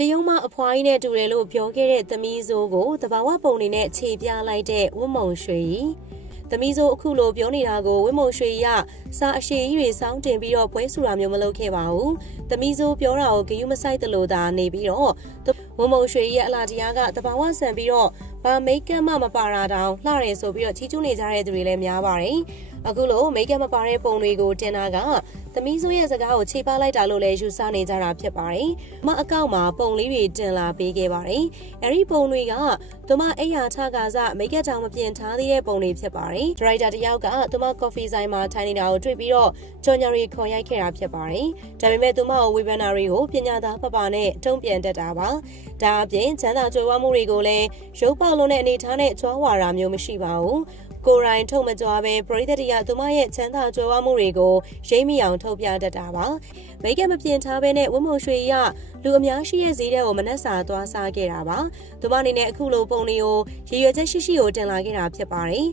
တရုံမအဖွားကြီးနဲ့တူတယ်လို့ပြောခဲ့တဲ့သမီးစိုးကိုတဘာဝပုံနေနဲ့ခြေပြလိုက်တဲ့ဝတ်မုံရွှေသမီးစိုးအခုလိုပြောနေတာကိုဝတ်မုံရွှေရစာအရှိကြီးတွေစောင်းတင်ပြီးတော့ပွဲဆူတာမျိုးမလုပ်ခဲ့ပါဘူးသမီးစိုးပြောတာကိုဂယုမဆိုင်တလို့သာနေပြီးတော့ဝတ်မုံရွှေရဲ့အလားတရားကတဘာဝဆန်ပြီးတော့ဘာမိတ်ကပ်မှမပါတာတောင်လှတယ်ဆိုပြီးတော့ချီးကျူးနေကြတဲ့သူတွေလည်းများပါတယ်အခုလိုမိတ်ကပ်မပါတဲ့ပုံတွေကိုတင်တာကသမီးစိုးရဲ့စကားကိုခြေပလိုက်တာလို့လည်းယူဆနေကြတာဖြစ်ပါတယ်။မအကောင့်မှာပုံလေးတွေတင်လာပေးခဲ့ပါတယ်။အဲဒီပုံတွေကသူမအိယာထကာစမိတ်ကပ်တောင်မပြင်ထားသေးတဲ့ပုံတွေဖြစ်ပါတယ်။ဒရိုက်တာတယောက်ကသူမကော်ဖီဆိုင်မှာထိုင်နေတာကိုတွေ့ပြီးတော့ကြော်ညာရီခေါ်ရိုက်ခဲ့တာဖြစ်ပါတယ်။ဒါပေမဲ့သူမကိုဝေဖန်တာတွေကိုပညာသားပပနဲ့တုံ့ပြန်တတ်တာပါ။ဒါအပြင်ချမ်းသာကြွယ်ဝမှုတွေကိုလည်းရုပ်ပေါလုံးတဲ့အနေထားနဲ့ကြွားဝါတာမျိုးမရှိပါဘူး။ကိုရိုင်းထုတ်မကြွားပဲပရိသတ်တွေကသူမရဲ့ချမ်းသာကြွယ်ဝမှုတွေကိုရိပ်မိအောင်ထုတ်ပြတတ်တာပါမိတ်ကမပြင်ထားပဲနဲ့ဝတ်မုံရွှေရလူအများရှိရဲ့ဈေးတဲ့ကိုမနှက်စာသွားစားခဲ့တာပါသူမအနေနဲ့အခုလိုပုံတွေကိုရည်ရွယ်ချက်ရှိရှိကိုတင်လာခဲ့တာဖြစ်ပါတယ်